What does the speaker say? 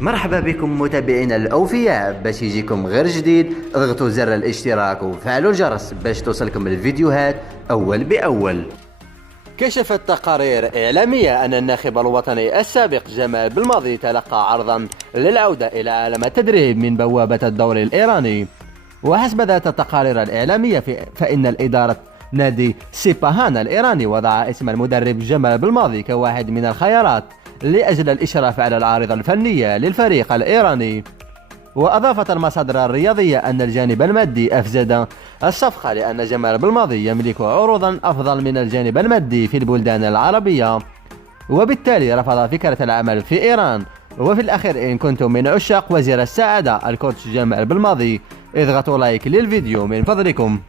مرحبا بكم متابعينا الأوفياء. باش يجيكم غير جديد اضغطوا زر الاشتراك وفعلوا الجرس باش توصلكم الفيديوهات أول بأول. كشفت تقارير إعلامية أن الناخب الوطني السابق جمال بلماضي تلقى عرضا للعودة إلى عالم التدريب من بوابة الدوري الإيراني. وحسب ذات التقارير الإعلامية فإن الإدارة نادي سيباهان الإيراني وضع اسم المدرب جمال بلماضي كواحد من الخيارات لأجل الإشراف على العارضة الفنية للفريق الإيراني. وأضافت المصادر الرياضية أن الجانب المادي أفسد الصفقة، لأن جمال بلماضي يملك عروضا أفضل من الجانب المادي في البلدان العربية، وبالتالي رفض فكرة العمل في إيران. وفي الأخير، إن كنتم من عشاق وزير السعادة الكوتش جمال بلماضي، اضغطوا لايك للفيديو من فضلكم.